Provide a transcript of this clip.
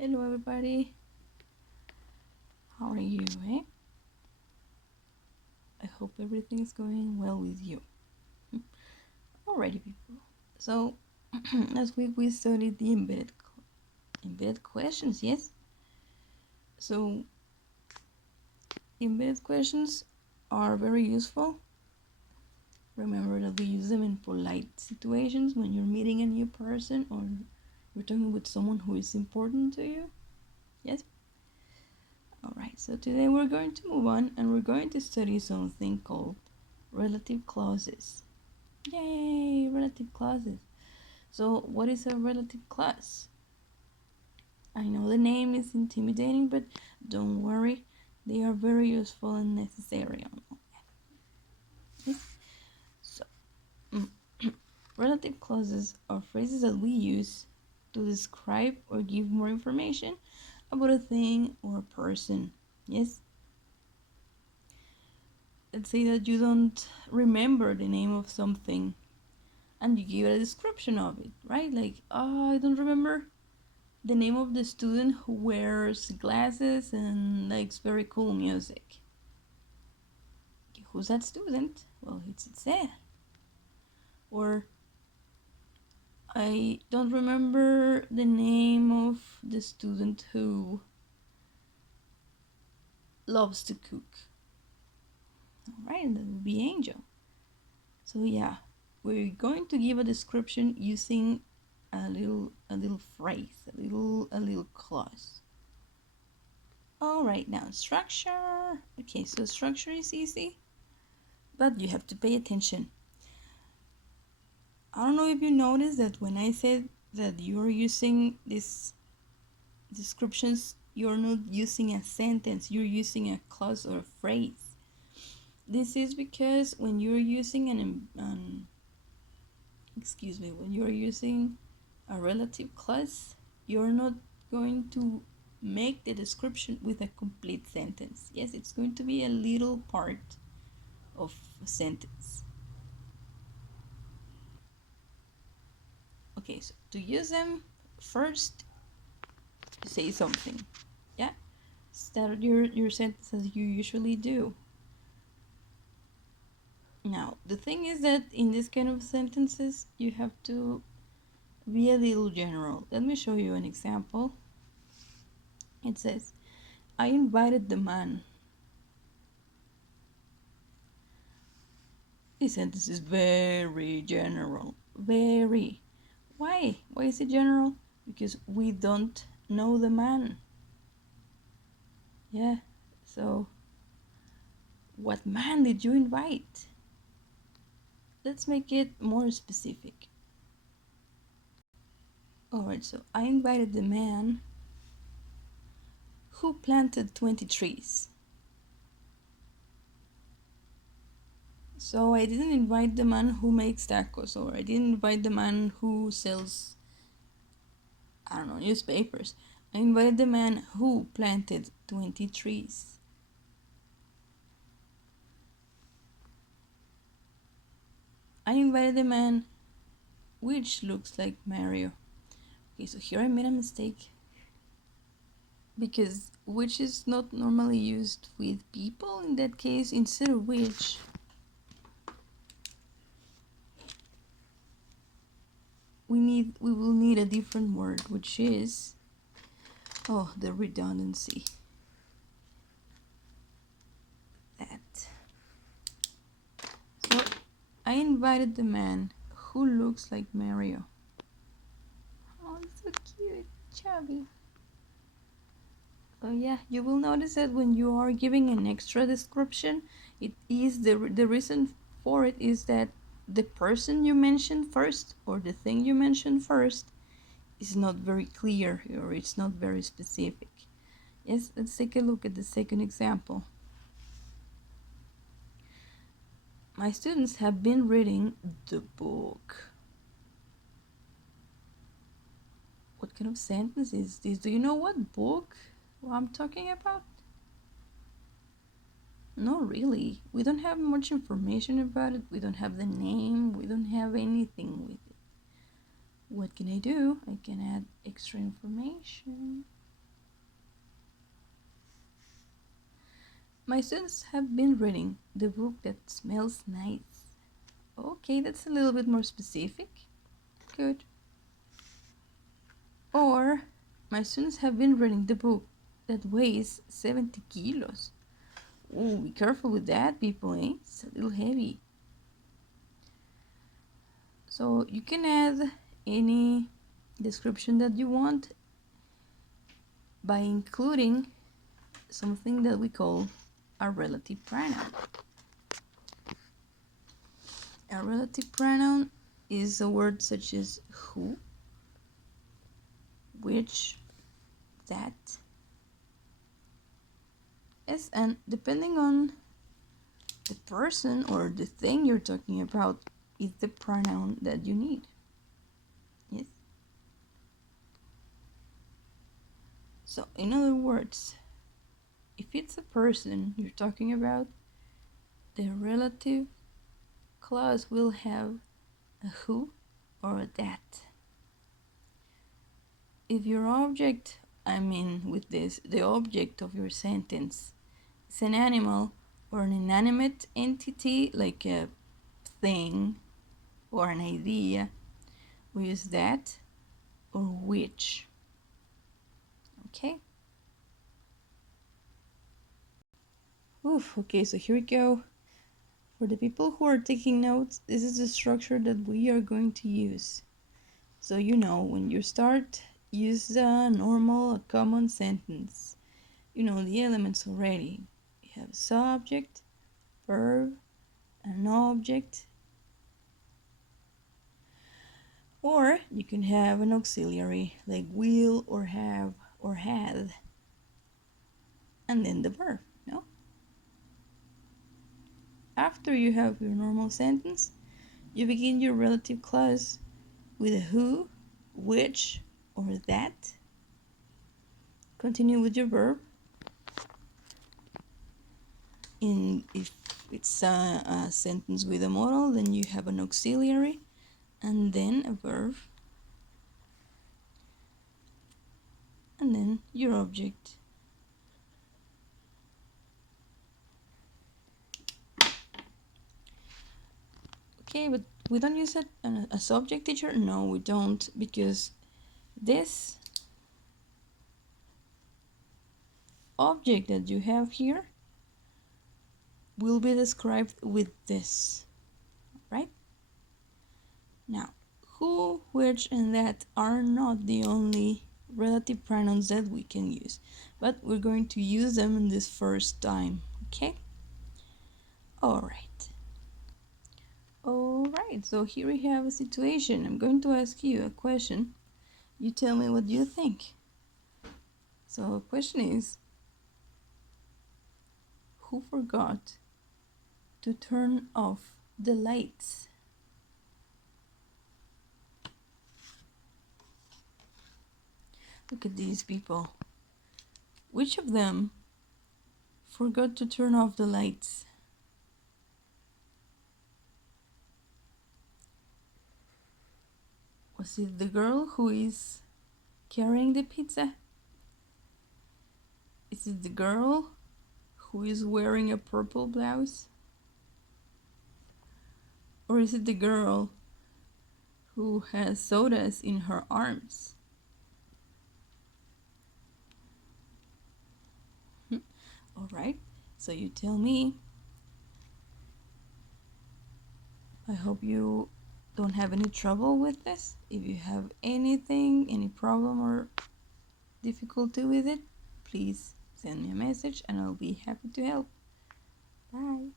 Hello everybody, how are you, eh? I hope everything is going well with you. Alrighty people, so last week we studied the embedded questions, yes? So embedded questions are very useful. Remember that we use them in polite situations when you're meeting a new person or you're talking with someone who is important to you, yes? Alright, so today we're going to move on and we're going to study something called relative clauses. Yay, relative clauses. So, what is a relative clause? I know the name is intimidating, but don't worry, they are very useful and necessary. Yes? So, relative clauses are phrases that we use to describe or give more information about a thing or a person. Yes? Let's say that you don't remember the name of something and you give a description of it, right? Like, oh, I don't remember the name of the student who wears glasses and likes very cool music. Who's that student? Well, it's Itzel. Or I don't remember the name of the student who loves to cook. Alright, that would be Angel. So yeah, we're going to give a description using a little phrase, a little clause. Alright, now structure. Okay, so structure is easy, but you have to pay attention. I don't know if you noticed that when I said that you're using these descriptions, you're not using a sentence, you're using a clause or a phrase. This is because when you're using when you're using a relative clause, you're not going to make the description with a complete sentence. Yes, it's going to be a little part of a sentence. Okay, so to use them, first say something. Yeah, start your sentence as you usually do. Now, the thing is that in this kind of sentences, you have to be a little general. Let me show you an example. It says, I invited the man. This sentence is very general. Very. Why? Why is it general? Because we don't know the man. Yeah, so what man did you invite? Let's make it more specific. Alright, so I invited the man who planted 20 trees. So I didn't invite the man who makes tacos, or I didn't invite the man who sells, I don't know, newspapers. I invited the man who planted 20 trees. I invited the man which looks like Mario. Okay, so here I made a mistake because which is not normally used with people. In that case, instead of which, we will need a different word, which is, oh, the redundancy. That. So I invited the man who looks like Mario. Oh, so cute, chubby. Oh yeah, you will notice that when you are giving an extra description, it is the reason for it is that the person you mentioned first or the thing you mentioned first is not very clear or it's not very specific. Yes, let's take a look at the second example. My students have been reading the book. What kind of sentence is this? Do you know what book I'm talking about? Not really. We don't have much information about it. We don't have the name. We don't have anything with it. What can I do? I can add extra information. My students have been reading the book that smells nice. Okay, that's a little bit more specific. Good. Or, my students have been reading the book that weighs 70 kilos. Oh, be careful with that, people, eh? It's a little heavy. So you can add any description that you want by including something that we call a relative pronoun. A relative pronoun is a word such as who, which, that. Yes, and depending on the person or the thing you're talking about is the pronoun that you need. Yes. So, in other words, if it's a person you're talking about, the relative clause will have a who or a that. If your object, with this, the object of your sentence is an animal or an inanimate entity like a thing or an idea, we use that or which. Okay? Okay, so here we go. For the people who are taking notes, this is the structure that we are going to use. So when you start, use a normal, a common sentence. You know the elements already. You have subject, verb, an object, or you can have an auxiliary like will or have or had, and then the verb. No? After you have your normal sentence, you begin your relative clause with a who, which, or that. Continue with your verb. If it's a sentence with a modal, then you have an auxiliary and then a verb and then your object. Okay, but we don't use a subject, teacher? No, we don't, because this object that you have here will be described with this, right? Now, who, which, and that are not the only relative pronouns that we can use, but we're going to use them in this first time, okay? Alright, so here we have a situation. I'm going to ask you a question. You tell me what you think. So the question is, who forgot to turn off the lights? Look at these people. Which of them forgot to turn off the lights? Was it the girl who is carrying the pizza? Is it the girl who is wearing a purple blouse? Or is it the girl who has sodas in her arms? Alright, so you tell me. I hope you don't have any trouble with this. If you have anything, any problem or difficulty with it, please send me a message and I'll be happy to help. Bye.